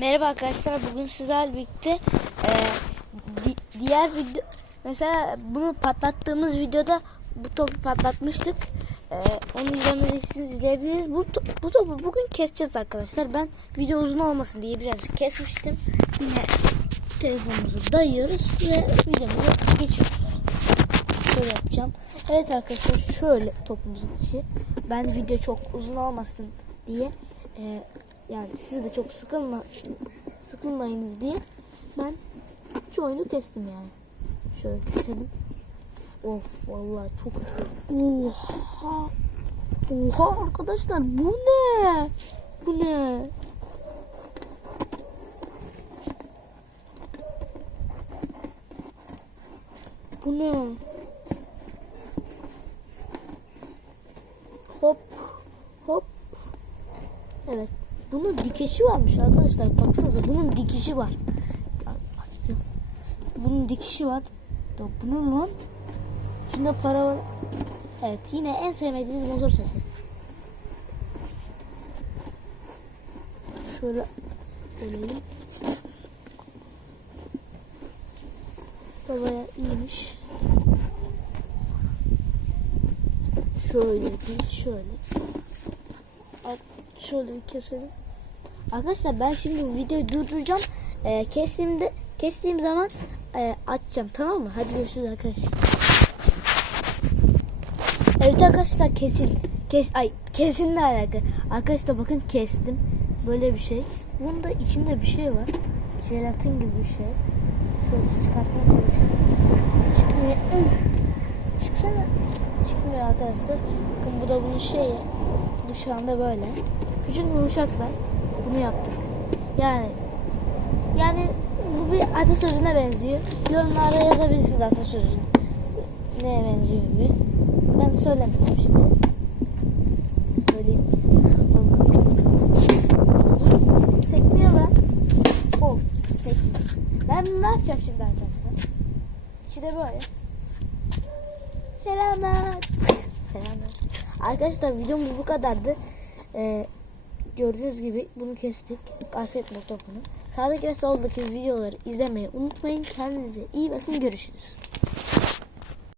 Merhaba arkadaşlar. Bugün sizlerle birlikte e, di- diğer video mesela bunu patlattığımız videoda bu topu patlatmıştık. E, onu izlemediyseniz izleyebiliriz. Bu, to- bu topu bugün keseceğiz arkadaşlar. Ben video uzun olmasın diye birazcık kesmiştim. Yine telefonumuzu dayıyoruz ve videomuza geçiyoruz. Şöyle yapacağım. Evet arkadaşlar şöyle topumuzun içi. Ben video çok uzun olmasın diye e, yani sizi de çok sıkılma sıkılmayınız diye ben şu oyunu kestim yani. Şöyle keselim. Of vallahi çok Oha. Oha arkadaşlar bu ne? Bu ne? Bu ne? Hop hop. Evet. Bunun dikişi varmış arkadaşlar. Baksanıza bunun dikişi var. Bunun dikişi var. Bunun lan. İçinde para var. Evet yine en sevmediğiniz motor sesi. Şöyle verelim. Babaya iyiymiş. Şöyle bir şöyle. Şöyle bir keselim. Arkadaşlar ben şimdi bu videoyu durduracağım. Ee, kestiğimde kestiğim zaman e, açacağım tamam mı? Hadi görüşürüz arkadaşlar. Evet arkadaşlar kesin. Kes ay kesinle alakalı. Arkadaşlar bakın kestim. Böyle bir şey. Bunun da içinde bir şey var. Jelatin gibi bir şey. Şöyle çıkartmaya çalışıyorum. Çıkmıyor. Çıksana. Çıkmıyor arkadaşlar. Bakın bu da bunun şeyi. Bu şu anda böyle. Küçük bir uşakla bunu yaptık. Yani yani bu bir atasözüne benziyor. Yorumlarda yazabilirsiniz atasözünü. Neye benziyor bir. Ben söylemiyorum şimdi. Söyleyeyim. Sekmiyor lan. Of sekmiyor. Ben bunu ne yapacağım şimdi arkadaşlar? De böyle. Selamlar. Selamlar. Arkadaşlar videom bu kadardı. Ee, gördüğünüz gibi bunu kestik. Kaset topunu. Sağdaki ve soldaki videoları izlemeyi unutmayın. Kendinize iyi bakın. Görüşürüz.